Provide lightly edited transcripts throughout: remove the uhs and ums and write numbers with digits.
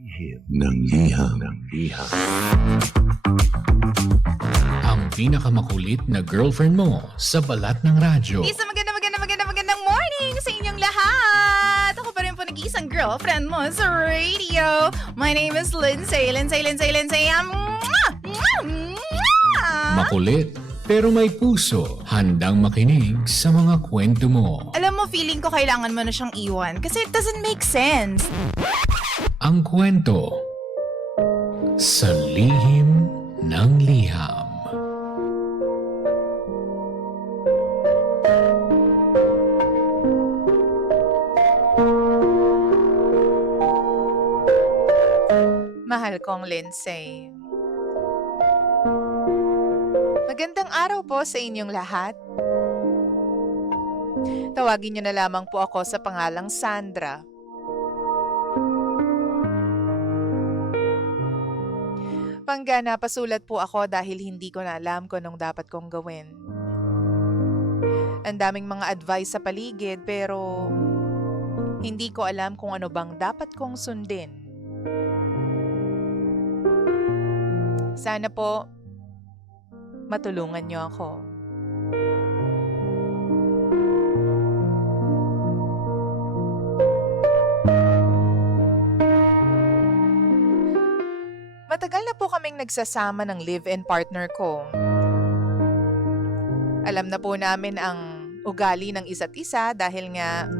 Liham. Ang pinakamakulit na girlfriend mo sa balat ng radyo. Isang magandang morning sa inyong lahat! Ako pa rin po nag-iisang girlfriend mo sa radio. My name is Lindsay. Makulit pero may puso, handang makinig sa mga kwento mo. Alam mo, feeling ko kailangan mo na siyang iwan kasi it doesn't make sense. Ang kwento sa lihim ng liham. Mahal kong Lindsay. Magandang araw po sa inyong lahat. Tawagin niyo na lamang po ako sa pangalang Sandra. Panggana, pasulat po ako dahil hindi ko na alam kung anong dapat kong gawin. Ang daming mga advice sa paligid pero hindi ko alam kung ano bang dapat kong sundin. Sana po matulungan niyo ako. Matagal na po kaming nagsasama ng live-in partner ko. Alam na po namin ang ugali ng isa't isa dahil nga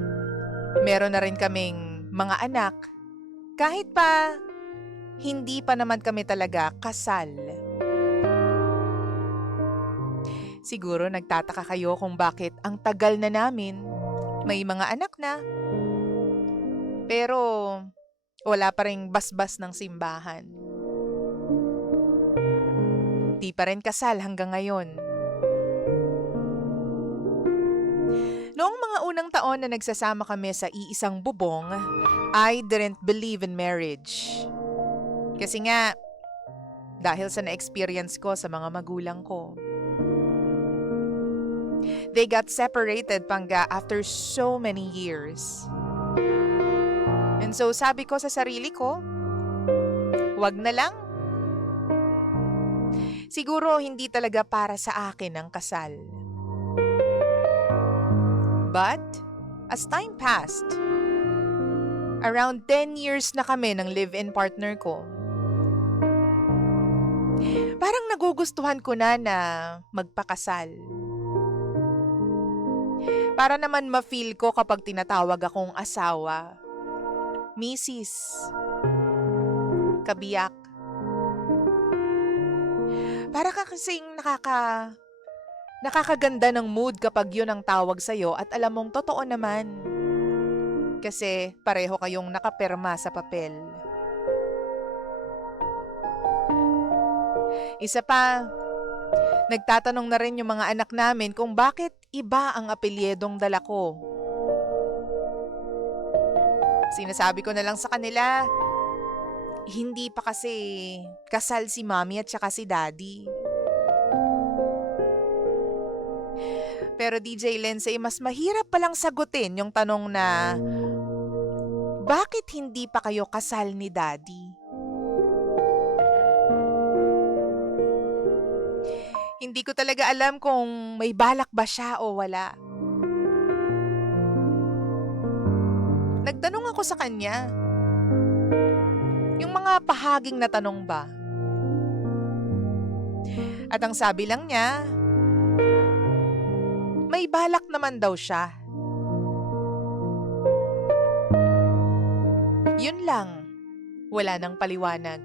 meron na rin kaming mga anak. Kahit pa hindi pa naman kami talaga kasal. Siguro nagtataka kayo kung bakit ang tagal na namin, may mga anak na. Pero wala pa ring basbas ng simbahan. Di pa rin kasal hanggang ngayon. Noong mga unang taon na nagsasama kami sa iisang bubong, I didn't believe in marriage. Kasi nga, dahil sa na-experience ko sa mga magulang ko. They got separated pangga after so many years. And so sabi ko sa sarili ko, wag na lang. Siguro hindi talaga para sa akin ang kasal. But, as time passed, around 10 years na kami ng live-in partner ko, parang nagugustuhan ko na magpakasal. Para naman ma-feel ko kapag tinatawag akong asawa, Mrs. Kabiyak. Para ka kasing nakakaganda ng mood kapag yun ang tawag sa'yo at alam mong totoo naman. Kasi pareho kayong nakaperma sa papel. Isa pa, nagtatanong na rin yung mga anak namin kung bakit iba ang apelyedong dala ko. Sinasabi ko na lang sa kanila, hindi pa kasi kasal si mommy at saka si daddy. Pero DJ Lindsay, mas mahirap palang sagutin yung tanong na, bakit hindi pa kayo kasal ni daddy? Hindi ko talaga alam kung may balak ba siya o wala. Nagtanong ako sa kanya. Yung mga pahaging na tanong ba? At ang sabi lang niya, may balak naman daw siya. Yun lang, wala nang paliwanag.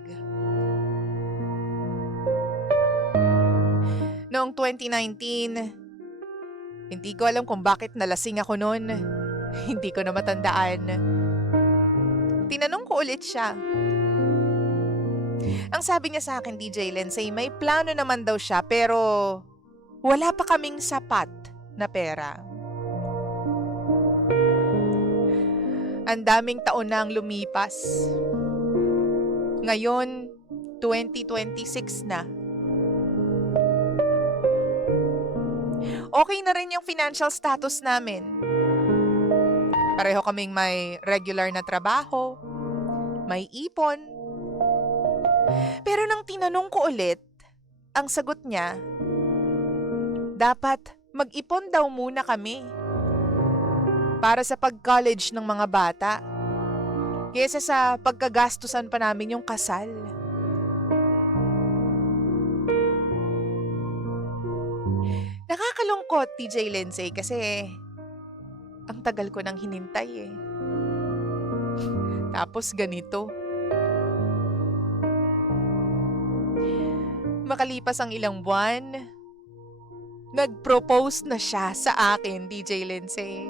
Noong 2019, hindi ko alam kung bakit nalasing ako noon. Hindi ko na matandaan. Tinanong ko ulit siya. Ang sabi niya sa akin, DJ Lindsay, may plano naman daw siya pero wala pa kaming sapat na pera. Ang daming taon na ang lumipas. Ngayon, 2026 na. Okay na rin yung financial status namin. Pareho kaming may regular na trabaho. may ipon. Pero nang tinanong ko ulit, ang sagot niya, dapat mag-ipon daw muna kami para sa pag-college ng mga bata kaysa sa pagkagastusan pa namin yung kasal. Nakakalungkot, TJ Lindsay, kasi ang tagal ko nang hinintay eh. Tapos ganito. Makalipas ang ilang buwan, nag-propose na siya sa akin, DJ Lindsay.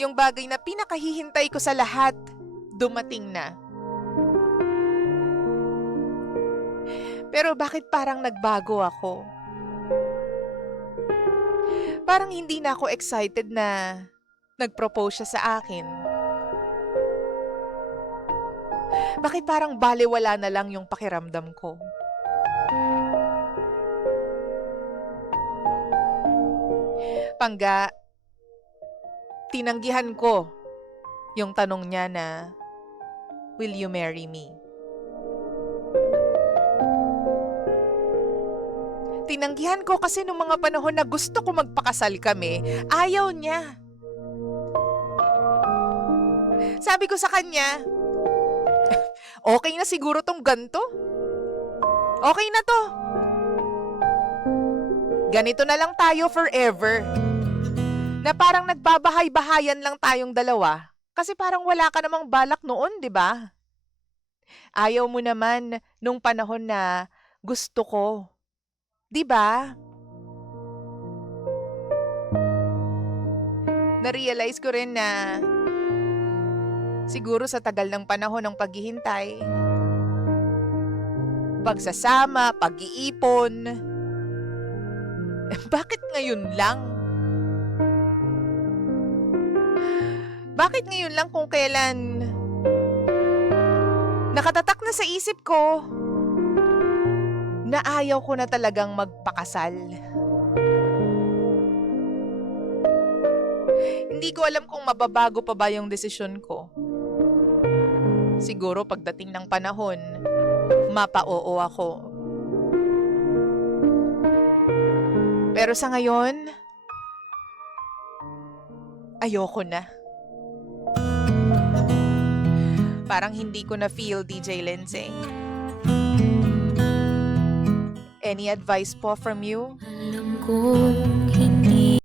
Yung bagay na pinakahihintay ko sa lahat, dumating na. Pero bakit parang nagbago ako? Parang hindi na ako excited na nag-propose siya sa akin. Bakit parang balewala na lang yung pakiramdam ko? Pangga, tinanggihan ko yung tanong niya na, will you marry me? Tinanggihan ko kasi nung mga panahon na gusto ko magpakasal kami, ayaw niya. Sabi ko sa kanya, okay na siguro tong ganto. Okay na to. Ganito na lang tayo forever. Na parang nagbabahay-bahayan lang tayong dalawa. Kasi parang wala ka namang balak noon, di ba? Ayaw mo naman nung panahon na gusto ko. Di ba? Na-realize ko rin na siguro sa tagal ng panahon ng paghihintay, pagsasama, pag-iipon, bakit ngayon lang? Bakit ngayon lang kung kailan nakatatak na sa isip ko na ayaw ko na talagang magpakasal? Hindi ko alam kung mababago pa ba yung desisyon ko. Siguro pagdating ng panahon, mapa-oo ako. Pero sa ngayon, ayoko na. Parang hindi ko na feel, DJ Lindsay. Any advice po from you? Alam kong